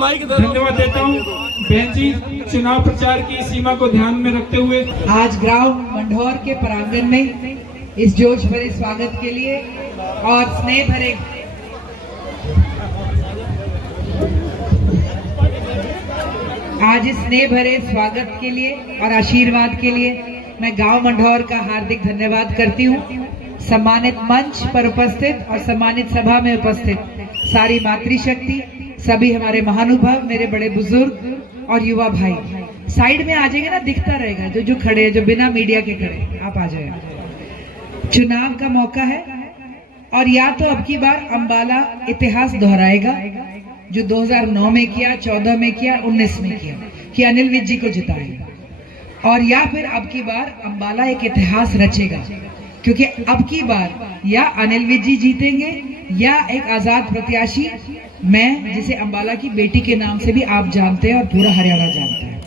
धन्यवाद देता हूँ बहन जी। चुनाव प्रचार की सीमा को ध्यान में रखते हुए आज ग्राम मंढौर के प्रांगण में इस जोश भरे स्वागत के लिए और स्नेह भरे स्वागत के लिए और आशीर्वाद के लिए मैं गांव मंढौर का हार्दिक धन्यवाद करती हूं। सम्मानित मंच पर उपस्थित और सम्मानित सभा में उपस्थित सारी मातृशक्ति, सभी हमारे महानुभाव, मेरे बड़े बुजुर्ग और युवा भाई, साइड में आ जाएंगे ना, दिखता रहेगा जो खड़े हैं, जो बिना मीडिया के खड़े, आप आ जाए। चुनाव का मौका है और या तो अब की बार अंबाला इतिहास दोहराएगा जो 2009 में किया, 14 में किया, 19 में किया कि अनिल विज जी को जिताएगा, और या फिर अब की बार अंबाला एक इतिहास रचेगा, क्योंकि अब की बार या अनिल विज जी जीतेंगे या एक आजाद प्रत्याशी, मैं जिसे अंबाला की बेटी के नाम से भी आप जानते हैं और पूरा हरियाणा जानता है।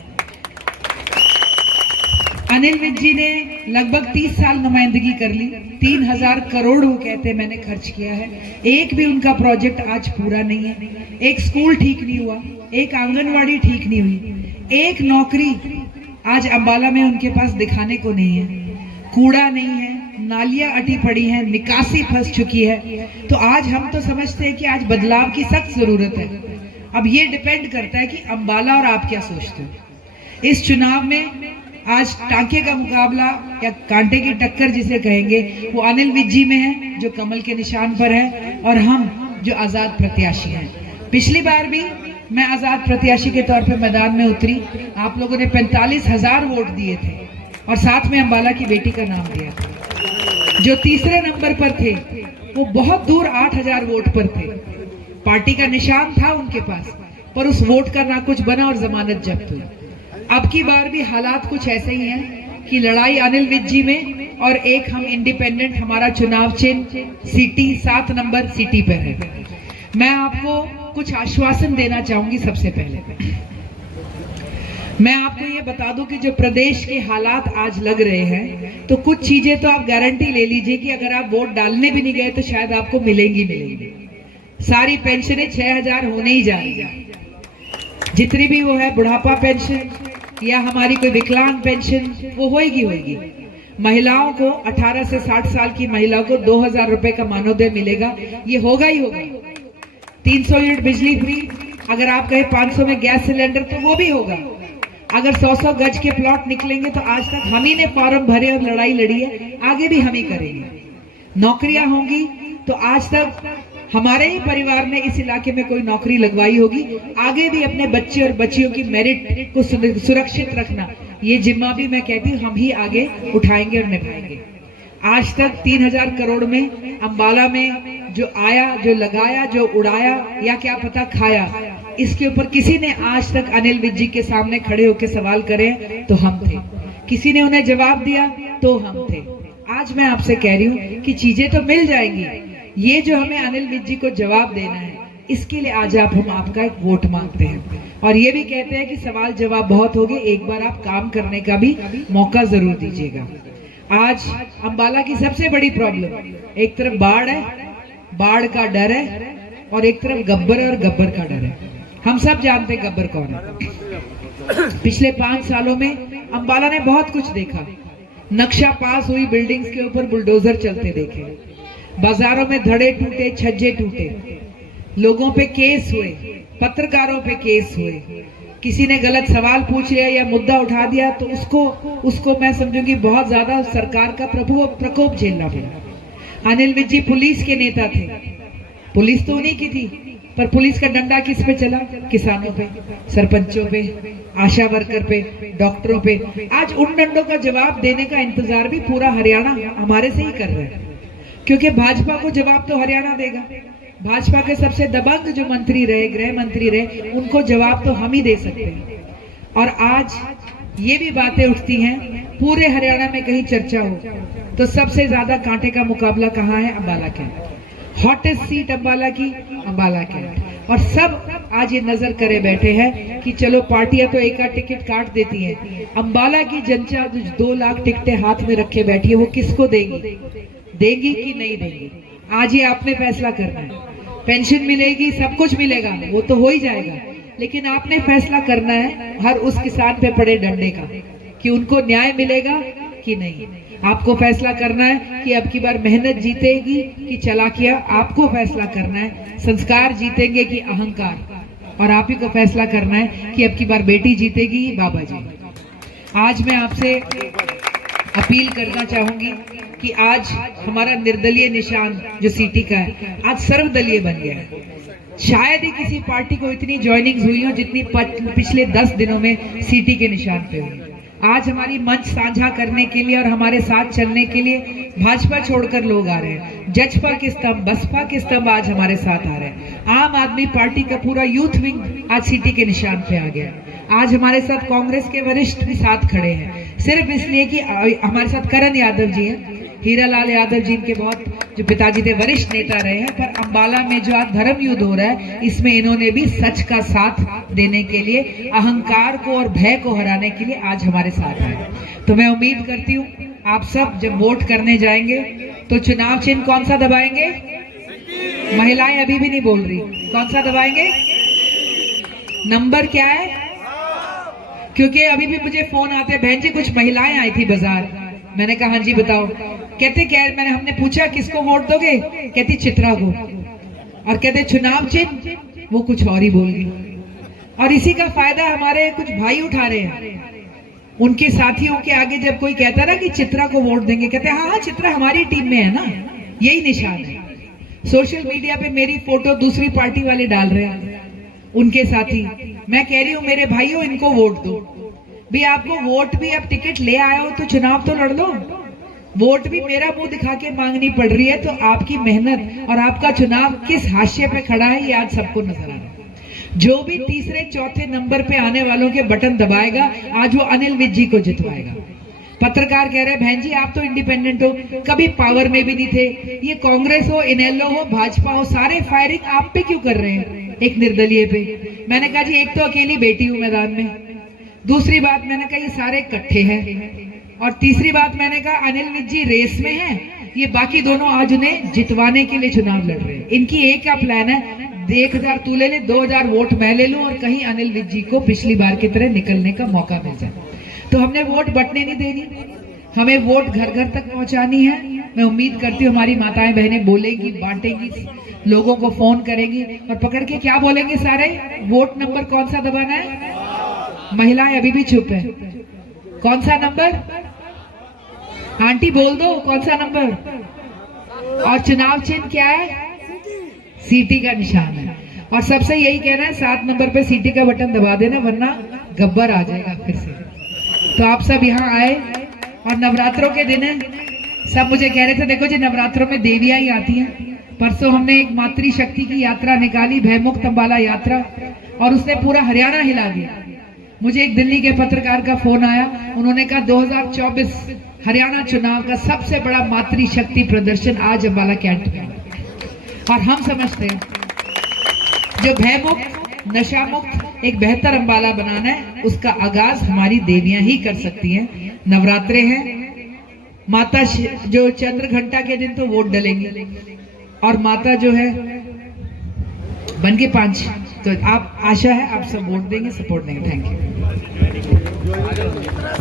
अनिल विज जी ने लगभग 30 साल नुमाइंदगी कर ली, 3000 करोड़ वो कहते हैं मैंने खर्च किया है, एक भी उनका प्रोजेक्ट आज पूरा नहीं है। एक स्कूल ठीक नहीं हुआ, एक आंगनवाड़ी ठीक नहीं हुई, एक नौकरी आज अंबाला में उनके पास दिखाने को नहीं है, कूड़ा नहीं है, नालियां अटी पड़ी हैं, निकासी फंस चुकी है। तो आज हम तो समझते हैं कि आज बदलाव की सख्त जरूरत है। अब ये डिपेंड करता है कि अंबाला और आप क्या सोचते हो। इस चुनाव में आज टांके का मुकाबला या कांटे की टक्कर जिसे कहेंगे वो अनिल विज जी में है जो कमल के निशान पर है, और हम जो आजाद प्रत्याशी हैं। पिछली बार भी मैं आजाद प्रत्याशी के तौर पर मैदान में उतरी, आप लोगों ने 45,000 वोट दिए थे और साथ में अंबाला की बेटी का नाम दिया था। जो तीसरे नंबर पर थे वो बहुत दूर 8,000 वोट पर थे, पार्टी का निशान था उनके पास, पर उस वोट का ना कुछ बना और जमानत जब्त हुई। अब की बार भी हालात कुछ ऐसे ही हैं कि लड़ाई अनिल विज जी में और एक हम इंडिपेंडेंट, हमारा चुनाव चिन्ह सिटी 7 नंबर सिटी पर है। मैं आपको कुछ आश्वासन देना चाहूंगी। सबसे पहले मैं आपको ये बता दूं कि जो प्रदेश के हालात आज लग रहे हैं, तो कुछ चीजें तो आप गारंटी ले लीजिए कि अगर आप वोट डालने भी नहीं गए तो शायद आपको मिलेंगी। सारी पेंशनें 6,000 होने ही जा रही है, जितनी भी वो है, बुढ़ापा पेंशन या हमारी कोई विकलांग पेंशन, वो होगी। महिलाओं को 18 से 60 साल की महिलाओं को 2,000 रुपए का मानोदय मिलेगा, ये होगा ही होगा। 300 यूनिट बिजली फ्री, अगर आप कहे 500 में गैस सिलेंडर, तो वो भी होगा। अगर 100-100 गज के प्लॉट निकलेंगे तो आज तक हम ही ने फॉर्म भरे और लड़ाई लड़ी है, आगे भी हम ही करेंगे। नौकरियां होंगी तो आज तक हमारे ही परिवार ने इस इलाके में कोई नौकरी लगवाई होगी, आगे भी अपने बच्चे और बच्चियों की मेरिट को सुरक्षित रखना, ये जिम्मा भी मैं कहती हूँ हम ही आगे उठाएंगे और निभाएंगे। आज तक 3,000 करोड़ में अंबाला में जो आया, जो लगाया, जो उड़ाया या क्या पता खाया, इसके ऊपर किसी ने आज तक अनिल विज जी के सामने खड़े होकर सवाल करे तो हम थे, किसी ने उन्हें जवाब दिया तो हम थे। आज मैं आपसे कह रही हूँ कि चीजें तो मिल जाएंगी, ये जो हमें अनिल विज जी को जवाब देना है, इसके लिए आज हम आपका एक वोट मांगते हैं। और ये भी कहते हैं कि सवाल जवाब बहुत हो गए, एक बार आप काम करने का भी मौका जरूर दीजिएगा। आज अंबाला की सबसे बड़ी प्रॉब्लम, एक तरफ बाढ़ है, बाढ़ का डर है, और एक तरफ गब्बर और गब्बर का डर है। हम सब जानते हैं गब्बर कौन है। पिछले 5 सालों में अंबाला ने बहुत कुछ देखा, नक्शा पास हुई, बिल्डिंग्स के ऊपर बुलडोजर चलते देखे, बाजारों में धड़े टूटे, छज्जे टूटे, लोगों पे केस हुए, पत्रकारों पे केस हुए, किसी ने गलत सवाल पूछ लिया या मुद्दा उठा दिया तो उसको मैं समझूंगी बहुत ज्यादा सरकार का प्रकोप झेलना पड़ा। अनिल विज जी पुलिस के नेता थे, पुलिस तो उन्हीं की थी, पर पुलिस का डंडा किस पे चला? किसानों पे, सरपंचों पे, आशा वर्कर पे, डॉक्टरों पे। आज उन डंडों का जवाब देने का इंतजार भी पूरा हरियाणा हमारे से ही कर रहा है, क्योंकि भाजपा को जवाब तो हरियाणा देगा। भाजपा के सबसे दबंग जो मंत्री रहे, गृह मंत्री रहे, उनको जवाब तो हम ही दे सकते हैं। और आज ये भी बातें उठती हैं, पूरे हरियाणा में कहीं चर्चा हो तो सबसे ज्यादा कांटे का मुकाबला कहाँ है? Ambala cantt. Hottest seat Ambala की, अंबाला कैंट। और सब आज ये नजर करे बैठे हैं कि चलो पार्टियां तो एक टिकट काट देती हैं, अंबाला की जनता 2 लाख टिकटें हाथ में रखे बैठी है, वो किसको देगी कि नहीं देगी? आज ये आपने फैसला करना है। पेंशन मिलेगी, सब कुछ मिलेगा, वो तो हो ही जाएगा, लेकिन आपने फैसला करना है हर उस किसान पे पड़े डंडे का कि उनको न्याय मिलेगा कि नहीं। आपको फैसला करना है कि अब की बार मेहनत जीतेगी कि चालाकियां। आपको फैसला करना है संस्कार जीतेंगे कि अहंकार, और आप ही को फैसला करना है कि अब की बार बेटी जीतेगी बाबा जी। आज मैं आपसे अपील करना चाहूंगी कि आज हमारा निर्दलीय निशान जो सीटी का है आज सर्वदलीय बन गया है। शायद ही किसी पार्टी को इतनी ज्वाइनिंग्स हुई हो जितनी पिछले 10 दिनों में सीटी के निशान पे हुई। आज हमारी मंच साझा करने के लिए और हमारे साथ चलने के लिए भाजपा छोड़कर लोग आ रहे हैं। जजपा के स्तंभ, बसपा के स्तंभ आज हमारे साथ आ रहे हैं। आम आदमी पार्टी का पूरा यूथ विंग आज सीटी के निशान पे आ गया। आज हमारे साथ कांग्रेस के वरिष्ठ भी साथ खड़े हैं, सिर्फ इसलिए कि हमारे साथ करण यादव जी हैं, हीरालाल यादव जी इनके बहुत जो पिताजी थे वरिष्ठ नेता रहे हैं। पर अंबाला में जो आज धर्म युद्ध हो रहा है इसमें इन्होंने भी सच का साथ देने के लिए, अहंकार को और भय को हराने के लिए आज हमारे साथ आए। तो मैं उम्मीद करती हूँ आप सब जब वोट करने जाएंगे तो चुनाव चिन्ह कौन सा दबाएंगे? महिलाएं अभी भी नहीं बोल रही, कौन सा दबाएंगे? नंबर क्या है? क्योंकि अभी भी मुझे फोन आते हैं, बहन जी कुछ महिलाएं आई थी बाजार। मैंने कहा हाँ जी बताओ। कहते क्या, हमने पूछा किसको वोट दोगे? कहती चित्रा को। और कहते चुनाव चिन्ह, वो कुछ और ही बोल गई। और इसी का फायदा हमारे कुछ भाई उठा रहे हैं। उनके साथियों के आगे जब कोई कहता ना कि चित्रा को वोट देंगे, कहते हाँ हाँ चित्रा हमारी टीम में है ना, यही निशान है। सोशल मीडिया पे मेरी फोटो दूसरी पार्टी वाले डाल रहे हैं, उनके साथी। मैं कह रही हूँ मेरे भाइयों इनको वोट दो भी। आपको वोट भी, अब टिकट ले आए हो तो चुनाव तो लड़ लो। वोट भी मेरा मुंह दिखा के मांगनी पड़ रही है, तो आपकी मेहनत और आपका चुनाव किस हाशिए पे खड़ा है ये आज सबको नजर आ रहा है। जो भी तीसरे चौथे नंबर पे आने वालों के बटन दबाएगा आज वो अनिल विज जी को जितवाएगा। पत्रकार कह रहे हैं बहन जी आप तो इंडिपेंडेंट हो, कभी पावर में भी नहीं थे। ये कांग्रेस हो, इनेलो हो, भाजपा हो, सारे फायरिंग आप पे क्यों कर रहे हैं, एक निर्दलीय पे? मैंने कहा जी एक तो अकेली बेटी हूं मैदान में, दूसरी बात मैंने कहा ये सारे इकट्ठे हैं, और तीसरी बात मैंने कहा अनिल विज जी रेस में हैं, ये बाकी दोनों आज उन्हें जितवाने के लिए चुनाव लड़ रहे हैं। इनकी एक क्या प्लान है, 1000 तू ले ले, 2000 वोट मैं ले लूं और कहीं अनिल विज जी को पिछली बार की तरह निकलने का मौका मिल जाए। तो हमने वोट बंटने नहीं देनी, हमें वोट घर घर तक पहुंचानी है। मैं उम्मीद करती हूँ हमारी माताएं बहनें बोलेंगी, बांटेंगी, लोगों को फोन करेंगी और पकड़ के क्या बोलेंगे सारे, वोट नंबर कौन सा दबाना है? महिलाएं अभी भी चुप है, कौन सा नंबर? आंटी बोल दो कौन सा नंबर? और चुनाव चिन्ह क्या है? सीटी का निशान है। और सबसे यही कहना है 7 नंबर पे सीटी का बटन दबा देना, वरना गब्बर आ जाएगा फिर से। तो आप सब यहाँ आए, और नवरात्रों के दिन है, सब मुझे कह रहे थे देखो जी नवरात्रों में देवियां ही आती हैं। परसों हमने एक मातृ शक्ति की यात्रा निकाली, भयमुक्त अंबाला यात्रा, और उसने पूरा हरियाणा हिला दिया। मुझे एक दिल्ली के पत्रकार का फोन आया, उन्होंने कहा 2024 हरियाणा चुनाव का सबसे बड़ा मातृ शक्ति प्रदर्शन आज अंबाला कैंट में। और हम समझते हैं जो भयमुक्त, नशा मुक्त एक बेहतर अंबाला बनाना है, उसका आगाज हमारी देवियां ही कर सकती हैं। नवरात्रे हैं, माता जो चंद्र घंटा के दिन तो वोट डलेंगे, और माता जो है बन के 5। तो आप आशा है आप सब वोट देंगे, सपोर्ट देंगे। Thank you.